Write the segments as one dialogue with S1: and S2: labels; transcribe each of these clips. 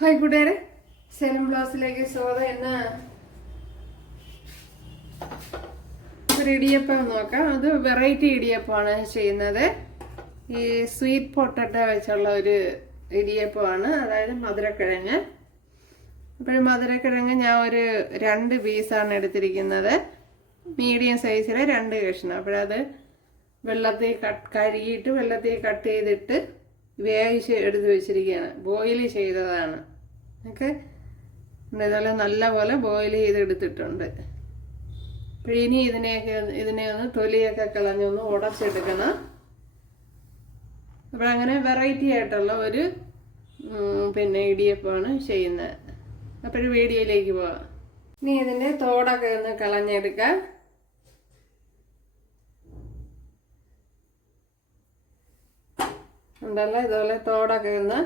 S1: Hi കൂട്ടുകാരെ. സെലം ബ്ലൗസിലേക്ക് സ്വാഗതം. എന്ന് ഒരു ഇടിയപ്പം നോക്കാം. അത് വെറൈറ്റി ഇടിയപ്പമാണ് ചെയ്യുന്നത്. ഈ സ്വീറ്റ് പൊട്ടറ്റോ വെച്ചുള്ള ഒരു ഇടിയപ്പമാണ്. അതായത് മധുരക്കിഴങ്ങ്. അപ്പോഴും മധുരക്കിഴങ്ങ് ഞാൻ ഒരു രണ്ട് പീസാണ് എടുത്തിരിക്കുന്നത്. മീഡിയം സൈസിലെ രണ്ട് കഷ്ണം. അപ്പോഴത് വെള്ളത്തിൽ കട്ട് കഴുകിയിട്ട് വെള്ളത്തിൽ കട്ട് ചെയ്തിട്ട് വേവിച്ച് എടുത്ത് വെച്ചിരിക്കുകയാണ്. ബോയിൽ ചെയ്തതാണ്. ഓക്കെ? ഇതുപോലെ നല്ലപോലെ ബോയിൽ ചെയ്തെടുത്തിട്ടുണ്ട്. അപ്പോൾ ഇനി ഇതിനെയൊക്കെ ഇതിനെ ഒന്ന് തൊലിയൊക്കെ കളഞ്ഞൊന്ന് ഉടച്ചെടുക്കണം. അപ്പോൾ അങ്ങനെ വെറൈറ്റി ആയിട്ടുള്ള ഒരു പിന്നെ ഇടിയപ്പമാണ് ചെയ്യുന്നത്. അപ്പോൾ വീഡിയോയിലേക്ക് പോവാം. ഇനി ഇതിന്റെ തോടൊക്കെ ഒന്ന് കളഞ്ഞെടുക്കാം. ഉണ്ടല്ലോ ഇതുപോലെ തോടൊക്കെ ഒന്ന്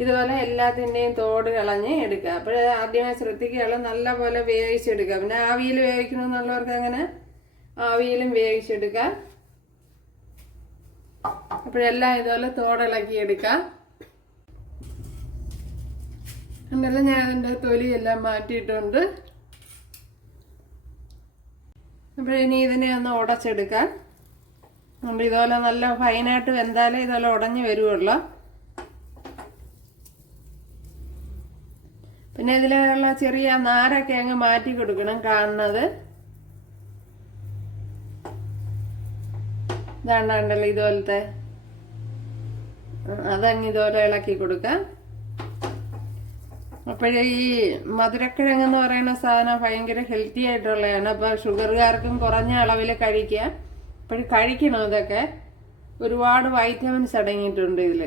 S1: ഇതുപോലെ എല്ലാത്തിന്റെയും തോട് കളഞ്ഞ് എടുക്കുക. അപ്പോൾ ആദ്യമായി ശ്രദ്ധിക്കുകയുള്ള നല്ല പോലെ വേവിച്ചെടുക്കുക. പിന്നെ ആവിയിൽ വേവിക്കണമെന്നുള്ളവർക്ക് അങ്ങനെ ആവിയിലും വേവിച്ചെടുക്കുക. അപ്പോഴെല്ലാം ഇതുപോലെ തോടിളക്കി എടുക്കാം എന്നാലും ഞാൻ അതിന്റെ തൊലിയെല്ലാം മാറ്റിയിട്ടുണ്ട്. അപ്പോഴിനി ഇതിനെ ഒന്ന് ഉടച്ചെടുക്കാം. അതുകൊണ്ട് ഇതുപോലെ നല്ല ഫൈനായിട്ട് വെന്താലേ ഇതുപോലെ ഉടഞ്ഞു വരുവുള്ളൂ. പിന്നെ ഇതിലുള്ള ചെറിയ നാരൊക്കെ അങ്ങ് മാറ്റി കൊടുക്കണം കാണുന്നത്. ഇതാണ്ടല്ലോ ഇതുപോലത്തെ. അതങ്ങ് ഇതുപോലെ ഇളക്കി കൊടുക്കാം അപ്പോഴേ ഈ മധുരക്കിഴങ്ങ് എന്ന് പറയുന്ന സാധനം ഭയങ്കര ഹെൽത്തി ആയിട്ടുള്ളതാണ്. അപ്പോൾ ഷുഗറുകാർക്കും കുറഞ്ഞ അളവിൽ കഴിക്കുക. അപ്പോഴും കഴിക്കണം ഇതൊക്കെ. ഒരുപാട് വൈറ്റമിൻസ് അടങ്ങിയിട്ടുണ്ട് ഇതിൽ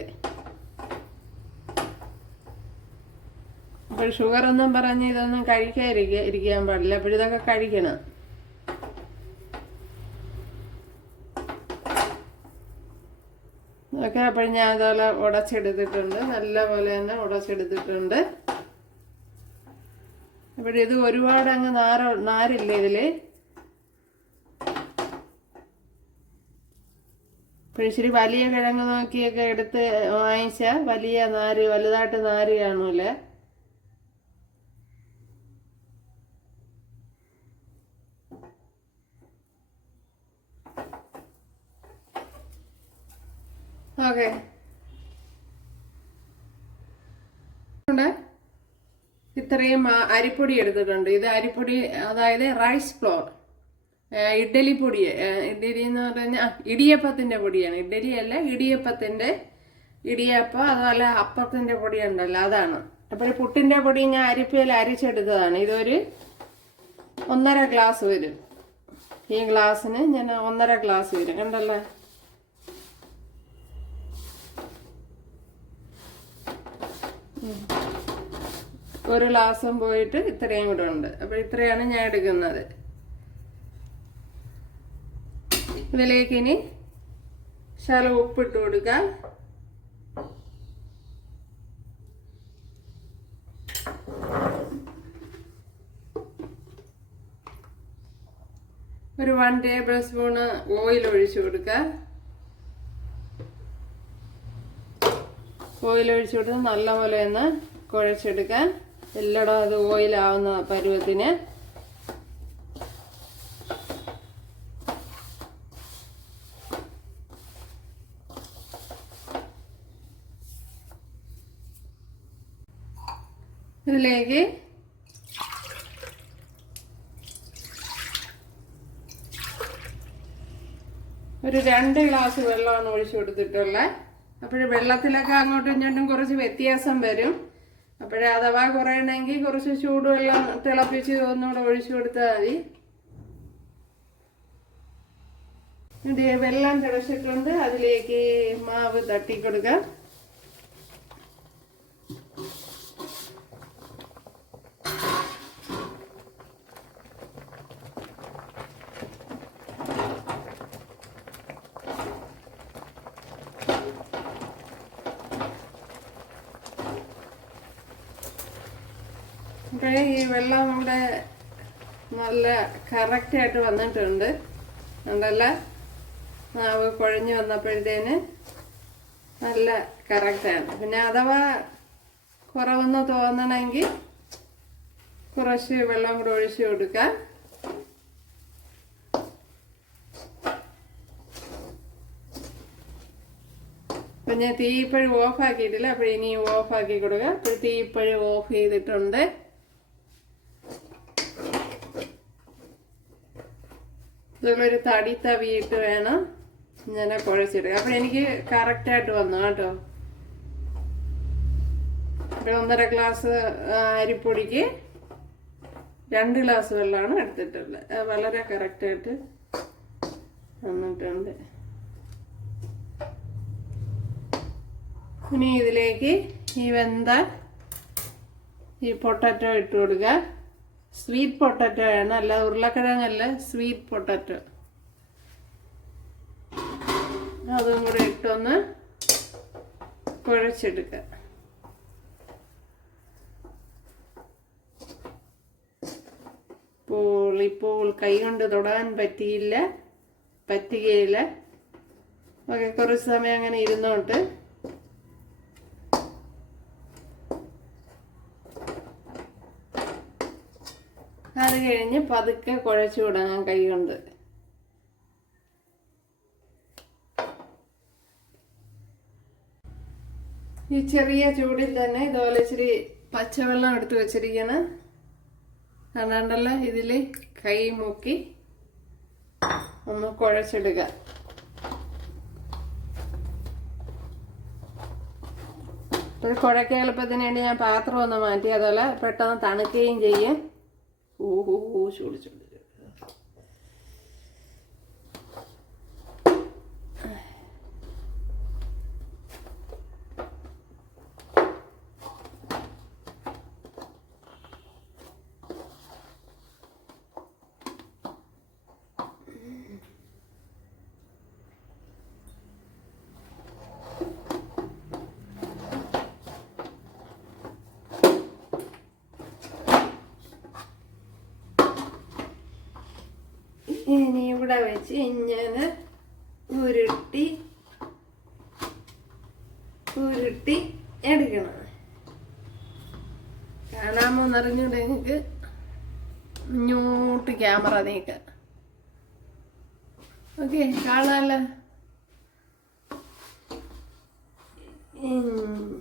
S1: അപ്പോൾ ഷുഗർ ഒന്നും പറഞ്ഞ് ഇതൊന്നും കഴിക്കാതിരിക്കുക ഇരിക്കാൻ പാടില്ല. അപ്പോഴിതൊക്കെ കഴിക്കണം. ഇതൊക്കെ അപ്പോൾ ഞാൻ അതുപോലെ ഉടച്ചെടുത്തിട്ടുണ്ട്. നല്ലപോലെ തന്നെ ഉടച്ചെടുത്തിട്ടുണ്ട്. അപ്പോൾ ഇത് ഒരുപാട് അങ്ങ് നാര നാരില്ല ഇതിൽ അപ്പോൾ ഇച്ചിരി വലിയ കിഴങ്ങ് നോക്കിയൊക്കെ എടുത്ത് വാങ്ങിച്ചാൽ വലിയ നാര് വലുതായിട്ട് നാര് കാണൂലേ ഓക്കെ. ഇത്രയും അരിപ്പൊടി എടുത്തിട്ടുണ്ട്. ഇത് അരിപ്പൊടി അതായത് റൈസ് ഫ്ലോർ. ഇഡ്ഡലി പൊടി ഇഡ്ഡലി എന്ന് പറഞ്ഞാൽ ഇടിയപ്പത്തിന്റെ പൊടിയാണ്. ഇഡ്ഡലി അല്ല ഇടിയപ്പത്തിന്റെ ഇടിയപ്പം അതുപോലെ അപ്പത്തിന്റെ പൊടി ഉണ്ടല്ലോ അതാണ് അപ്പോൾ പുട്ടിന്റെ പൊടി ഞാൻ അരിപ്പയിൽ അരിച്ചെടുത്തതാണ്. ഇതൊരു ഒന്നര ഗ്ലാസ് വരും. ഈ ഗ്ലാസ്സിന് ഞാൻ ഒന്നര ഗ്ലാസ് വരും. കണ്ടല്ലോ? ഒരു ഗ്ലാസും പോയിട്ട് ഇത്രയും കൂടെ ഉണ്ട്. അപ്പോൾ ഇത്രയാണ് ഞാൻ എടുക്കുന്നത്. ഇതിലേക്ക് ഇനി ശല ഉപ്പിട്ട് കൊടുക്കാം. ഒരു വൺ ടേബിൾ സ്പൂണ് ഓയിൽ ഒഴിച്ചു കൊടുക്കാം. ഓയിൽ ഒഴിച്ചു കൊടുത്ത് നല്ലപോലെ ഒന്ന് കുഴച്ചെടുക്കാൻ. എല്ലടം അത് ഓയിലാവുന്ന പരുവത്തിന്. ഇതിലേക്ക് ഒരു രണ്ട് ഗ്ലാസ് വെള്ളമാണ് ഒഴിച്ചു കൊടുത്തിട്ടുള്ളത് അപ്പോൾ വെള്ളത്തിലൊക്കെ അങ്ങോട്ടും ഇങ്ങോട്ടും കുറച്ച് വ്യത്യാസം വരും. അപ്പോഴേ അഥവാ കുറയണമെങ്കിൽ കുറച്ച് ചൂടുവെള്ളം തിളപ്പിച്ച് ഒന്നുകൂടെ ഒഴിച്ചു കൊടുത്താൽ മതി. വെള്ളം തിളച്ചിട്ടുണ്ട്. അതിലേക്ക് മാവ് തട്ടി കൊടുക്കാം അപ്പോൾ ഈ വെള്ളം നമ്മുടെ നല്ല കറക്റ്റായിട്ട് വന്നിട്ടുണ്ട്. ഉണ്ടല്ല മാവ് കുഴഞ്ഞു വന്നപ്പോഴത്തേന് നല്ല കറക്റ്റാണ് പിന്നെ അഥവാ കുറവെന്ന് തോന്നണമെങ്കിൽ കുറച്ച് വെള്ളം കൂടെ ഒഴിച്ചു കൊടുക്കാം. പിന്നെ തീ ഇപ്പോഴും ഓഫാക്കിയിട്ടില്ല അപ്പോൾ ഇനി ഓഫാക്കി കൊടുക്കുക അപ്പോൾ തീ ഇപ്പോഴും ഓഫ് ചെയ്തിട്ടുണ്ട്. ഇതിലൊരു തടി തവിയിട്ട് വേണം. ഞാൻ കുഴച്ചെടുക്കുക അപ്പൊ എനിക്ക് കറക്റ്റായിട്ട് വന്നു കേട്ടോ. ഒരു ഒന്നര ഗ്ലാസ് അരിപ്പൊടിക്ക് രണ്ട് ഗ്ലാസ് വെള്ളമാണ് എടുത്തിട്ടുള്ളത്. വളരെ വളരെ കറക്റ്റായിട്ട് വന്നിട്ടുണ്ട്. ഇനി ഇതിലേക്ക് ഈ വെന്ത ഈ പൊട്ടറ്റോ ഇട്ട് കൊടുക്കുക. സ്വീറ്റ് പൊട്ടറ്റോ ആണ്. അല്ല ഉരുളക്കിഴങ്ങല്ല സ്വീറ്റ് പൊട്ടറ്റോ അതും കൂടെ ഇട്ടൊന്ന് കുഴച്ചെടുക്കുക. ഇപ്പോൾ ഇപ്പോൾ കൈ കൊണ്ട് തൊടാൻ പറ്റിയില്ല പറ്റുകയില്ല. ഓക്കെ കുറച്ച് സമയം അങ്ങനെ ഇരുന്നോട്ട് അത് കഴിഞ്ഞ് പതുക്കെ കുഴച്ചു വിടാം കൈ കൊണ്ട് ഈ ചെറിയ ചൂടിൽ തന്നെ ഇതുപോലെ ഇച്ചിരി പച്ചവെള്ളം എടുത്ത് വെച്ചിരിക്കണം. കണ്ടാണ്ടല്ലോ ഇതിൽ കൈ മുക്കി ഒന്ന് കുഴച്ചെടുക്കുക ഇത് കുഴക്ക എളുപ്പത്തിന് വേണ്ടി ഞാൻ പാത്രം ഒന്ന് മാറ്റി അതുപോലെ പെട്ടെന്ന് തണുക്കുകയും ചെയ്യും. おお、しおれ。ഇനി ഇവിടെ വെച്ച് ഇങ്ങനെ ഉരുട്ടി ഉരുട്ടി എടുക്കണം. കാണാമോ എന്നറിഞ്ഞൂടെ നിങ്ങൾക്ക് ഇങ്ങോട്ട് ക്യാമറ നീക്ക. ഓക്കെ കാണാമല്ലോ ഉം.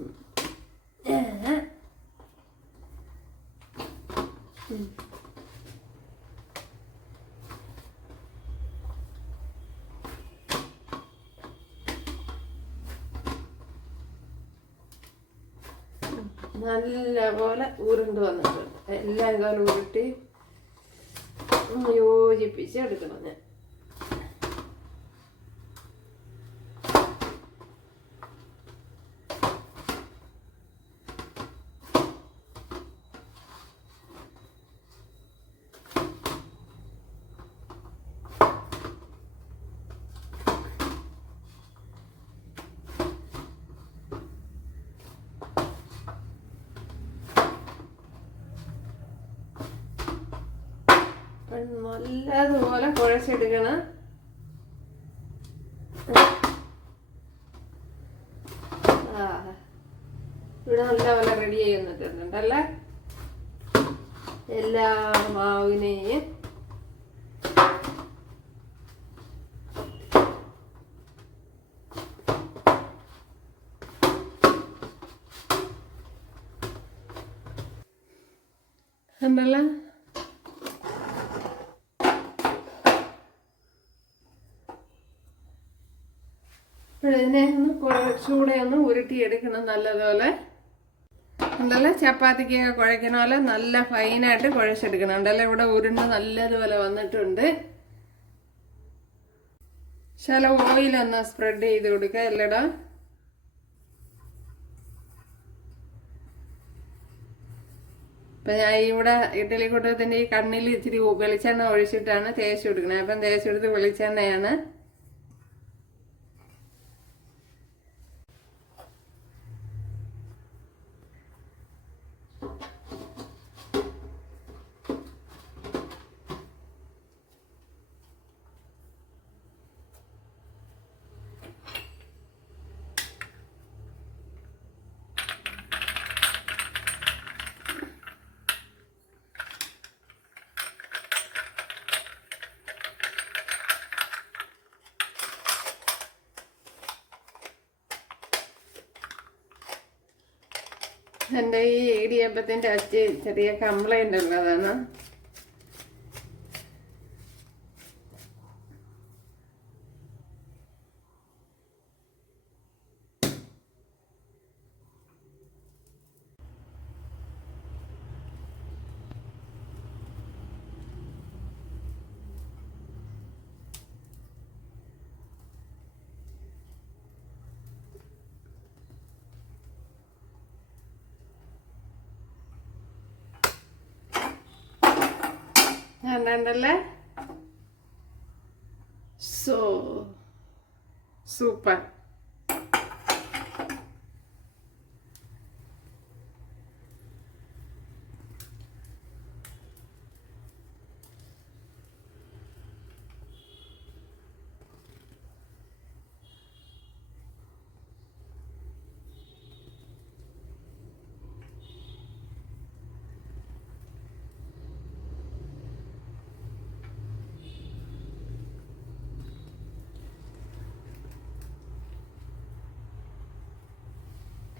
S1: നല്ല പോലെ ഉരുണ്ട് വന്നിട്ടുണ്ട്. എല്ലാം കാലം ഉരുട്ടി യോജിപ്പിച്ച് എടുക്കണം ഞാൻ. നല്ലതുപോലെ കുഴച്ചെടുക്കണം ഇവിടെ നല്ലപോലെ റെഡി ആയി വന്നിട്ടുണ്ടല്ലേ എല്ലാ മാവിനെയും ഉണ്ടല്ലോ ഇതിനെ ഒന്ന് കുറച്ചുകൂടെ ഉരുട്ടിയെടുക്കണം നല്ലതുപോലെ. ഉണ്ടല്ലോ? ചപ്പാത്തിക്കൊക്കെ കുഴക്കണ പോലെ നല്ല ഫൈനായിട്ട് കുഴച്ചെടുക്കണം. ഉണ്ടല്ലോ? ഇവിടെ ഉരുണ്ട് നല്ലതുപോലെ വന്നിട്ടുണ്ട്. ചില ഓയിലൊന്ന് സ്പ്രെഡ് ചെയ്ത് കൊടുക്കുക എല്ലടാ അപ്പം ഞാൻ ഇവിടെ ഇഡ്ഡലി കൂട്ടത്തിന്റെ ഈ കണ്ണിൽ ഇച്ചിരി വെളിച്ചെണ്ണ ഒഴിച്ചിട്ടാണ് തേച്ച് കൊടുക്കുന്നത് അപ്പം തേച്ചെടുത്ത് വെളിച്ചെണ്ണയാണ് എന്റെ ഈ ഇടിയപ്പത്തിന്റെ അച്ച് ചെറിയ കംപ്ലൈന്റ് ഉള്ളതാണ്. കണ്ടല്ലേ സോ സൂപ്പർ.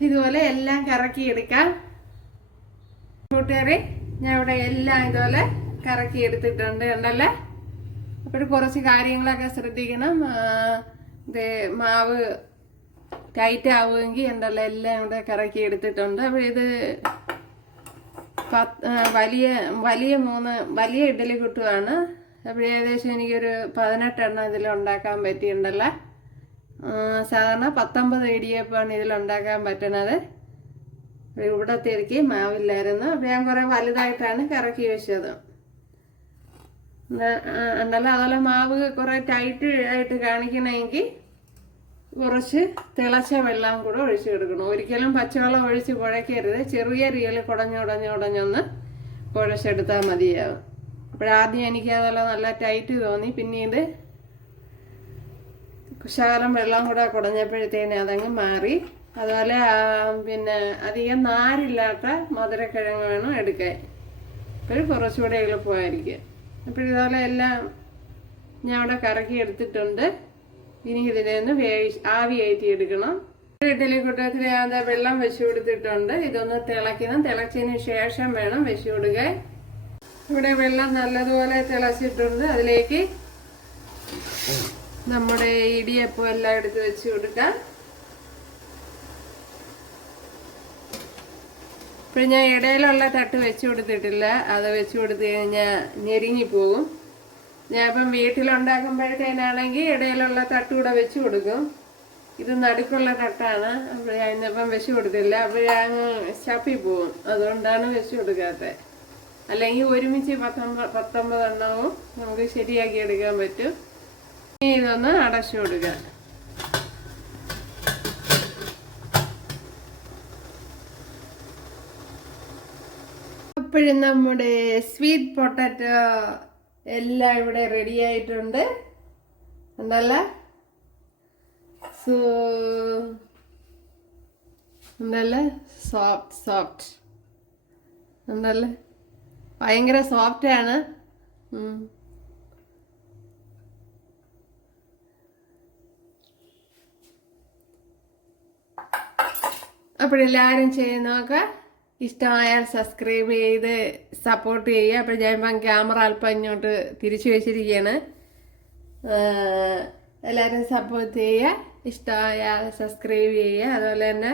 S1: ഇതുപോലെ എല്ലാം കറക്കി എടുക്കാം. കൂട്ടുകാരെ ഞാൻ ഇവിടെ എല്ലാം ഇതുപോലെ കറക്കി എടുത്തിട്ടുണ്ട് ഉണ്ടല്ലേ അപ്പോൾ കുറച്ച് കാര്യങ്ങളൊക്കെ ശ്രദ്ധിക്കണം. ഇത് മാവ് ടൈറ്റ് ആവുമെങ്കിൽ ഉണ്ടല്ലോ എല്ലാം ഇവിടെ കറക്കി എടുത്തിട്ടുണ്ട്. അപ്പോൾ ഇത് പത്ത് വലിയ വലിയ മൂന്ന് വലിയ ഇഡ്ഡലി കുട്ടുവാണ്. അപ്പോൾ ഏകദേശം എനിക്കൊരു പതിനെട്ടെണ്ണം ഇതിൽ ഉണ്ടാക്കാൻ പറ്റിയിട്ടുണ്ടല്ലോ? സാധാരണ പത്തൊമ്പത് ഇടിയപ്പമാണ് ഇതിലുണ്ടാക്കാൻ പറ്റണത് ഇവിടത്തേക്ക് മാവില്ലായിരുന്നു. അപ്പം ഞാൻ കുറേ വലുതായിട്ടാണ് കറക്കി വെച്ചത്. ഉണ്ടല്ലോ അതുപോലെ മാവ് കുറേ ടൈറ്റ് ആയിട്ട് കാണിക്കണമെങ്കിൽ കുറച്ച് തിളച്ച വെള്ളം കൂടെ ഒഴിച്ചു കൊടുക്കണം. ഒരിക്കലും പച്ചവെള്ളം ഒഴിച്ച് കുഴക്കരുത് ചെറിയ രീതിയിൽ കുടഞ്ഞു കുടഞ്ഞു കുടഞ്ഞൊന്ന് കുഴച്ചെടുത്താൽ മതിയാവും. അപ്പോഴാദ്യം എനിക്ക് അതുപോലെ നല്ല ടൈറ്റ് തോന്നി. പിന്നീട് ശകലം വെള്ളം കൂടെ കുടഞ്ഞപ്പോഴത്തേന് അതങ്ങ് മാറി. അതുപോലെ പിന്നെ അധികം നാരില്ലാത്ത മധുരക്കിഴങ്ങ് വേണം എടുക്കാൻ. അപ്പോൾ കുറച്ചുകൂടെ എളുപ്പമായിരിക്കും അപ്പോൾ ഇതുപോലെ എല്ലാം ഞാൻ അവിടെ കറക്കി എടുത്തിട്ടുണ്ട്. ഇനി ഇതിനെ ഒന്ന് വേവി ആവി കയറ്റി എടുക്കണം. ഇഡ്ഡലി കൂട്ടത്തിൽ ഞാൻ വെള്ളം വെച്ച് കൊടുത്തിട്ടുണ്ട്. ഇതൊന്ന് തിളയ്ക്കണം. തിളച്ചതിന് ശേഷം വേണം വെച്ച് കൊടുക്കാൻ. ഇവിടെ വെള്ളം നല്ലതുപോലെ തിളച്ചിട്ടുണ്ട്. അതിലേക്ക് നമ്മുടെ ഇടിയപ്പം എല്ലാം എടുത്ത് വെച്ച് കൊടുക്കാം. ഇപ്പം ഞാൻ ഇടയിലുള്ള തട്ട് വെച്ച് കൊടുത്തിട്ടില്ല. അത് വെച്ച് കൊടുത്ത് കഴിഞ്ഞാൽ ഞെരിങ്ങിപ്പോകും പോകും. ഞാൻ ഇപ്പം വീട്ടിലുണ്ടാക്കുമ്പോഴത്തേനാണെങ്കിൽ ഇടയിലുള്ള തട്ട് കൂടെ വെച്ച് കൊടുക്കും. ഇത് നടുക്കുള്ള തട്ടാണ്. അപ്പോൾ ഇന്നിപ്പം വെച്ച് കൊടുത്തില്ല. അപ്പോൾ ഞാൻ ചപ്പി പോവും അതുകൊണ്ടാണ് വെച്ച് കൊടുക്കാത്തത് അല്ലെങ്കിൽ ഒരുമിച്ച് പത്തൊമ്പത് പത്തൊമ്പതെണ്ണവും നമുക്ക് ശരിയാക്കി എടുക്കാൻ പറ്റും. ഇതൊന്ന് അടച്ചു കൊടുക്കുക. അപ്പോഴും നമ്മുടെ സ്വീറ്റ് പൊട്ടറ്റോ എല്ലാം ഇവിടെ റെഡി ആയിട്ടുണ്ട്. ഉണ്ടല്ല സോ സോഫ്റ്റ് സോഫ്റ്റ് ഉണ്ടല്ലേ ഭയങ്കര സോഫ്റ്റ് ആണ് എല്ലാവരും ചെയ്യുന്നതൊക്കെ ഇഷ്ടമായാൽ സബ്സ്ക്രൈബ് ചെയ്ത് സപ്പോർട്ട് ചെയ്യുക. അപ്പോൾ ഞാൻ ക്യാമറ അല്പം ഇങ്ങോട്ട് തിരിച്ചു വെച്ചിരിക്കുകയാണ്. എല്ലാവരും സപ്പോർട്ട് ചെയ്യുക. ഇഷ്ടമായാൽ സബ്സ്ക്രൈബ് ചെയ്യുക. അതുപോലെ തന്നെ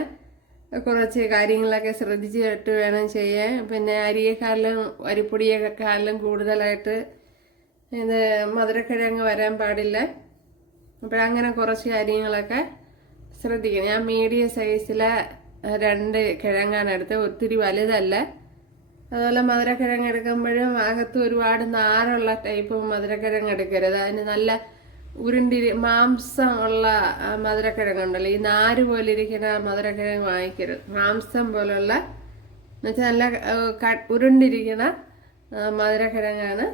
S1: കുറച്ച് കാര്യങ്ങളൊക്കെ ശ്രദ്ധിച്ചിട്ട് വേണം ചെയ്യാൻ. പിന്നെ അരിയേക്കാളിലും അരിപ്പൊടിയേക്കാളിലും കൂടുതലായിട്ട് ഇത് മധുരക്കിഴങ്ങ് വരാൻ പാടില്ല. അപ്പോഴങ്ങനെ കുറച്ച് കാര്യങ്ങളൊക്കെ ശ്രദ്ധിക്കണം. ഞാൻ മീഡിയം സൈസിലെ രണ്ട് കിഴങ്ങാണ് എടുത്തത് ഒത്തിരി വലുതല്ല. അതുപോലെ മധുരക്കിഴങ്ങ് എടുക്കുമ്പോഴും അകത്ത് ഒരുപാട് നാരുള്ള ടൈപ്പ് മധുരക്കിഴങ്ങ് എടുക്കരുത് അതിന് നല്ല ഉരുണ്ടി മാംസം ഉള്ള മധുരക്കിഴങ്ങുണ്ടല്ലോ. ഈ നാര് പോലെ ഇരിക്കുന്ന മധുരക്കിഴങ്ങ് വാങ്ങിക്കരുത്. മാംസം പോലുള്ള എന്നുവെച്ചാൽ നല്ല ഉരുണ്ടിരിക്കുന്ന മധുരക്കിഴങ്ങാണ്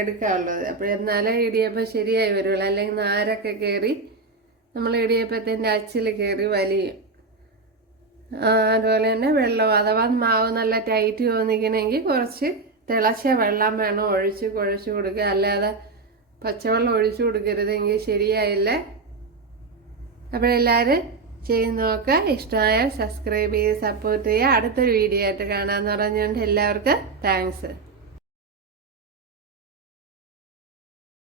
S1: എടുക്കാറുള്ളത്. അപ്പോൾ എന്നാലേ ഇടിയപ്പം ശരിയായി വരുള്ളൂ. അല്ലെങ്കിൽ നാരൊക്കെ കയറി നമ്മൾ ഇടിയപ്പത്തിന്റെ അച്ചിൽ കയറി വലിയും. അതുപോലെ തന്നെ വെള്ളം അഥവാ മാവ് നല്ല ടൈറ്റ് തോന്നിക്കണമെങ്കിൽ കുറച്ച് തിളച്ച വെള്ളം വേണം ഒഴിച്ച് കുഴച്ച് കൊടുക്കുക അല്ലാതെ പച്ചവെള്ളം ഒഴിച്ചു കൊടുക്കരുതെങ്കിൽ ശരിയായില്ല. അപ്പോൾ എല്ലാവരും ചെയ്യുന്നതൊക്കെ ഇഷ്ടമായാൽ സബ്സ്ക്രൈബ് ചെയ്ത് സപ്പോർട്ട് ചെയ്യുക. അടുത്തൊരു വീഡിയോ ആയിട്ട് കാണാമെന്ന് പറഞ്ഞുകൊണ്ട് എല്ലാവർക്കും താങ്ക്സ്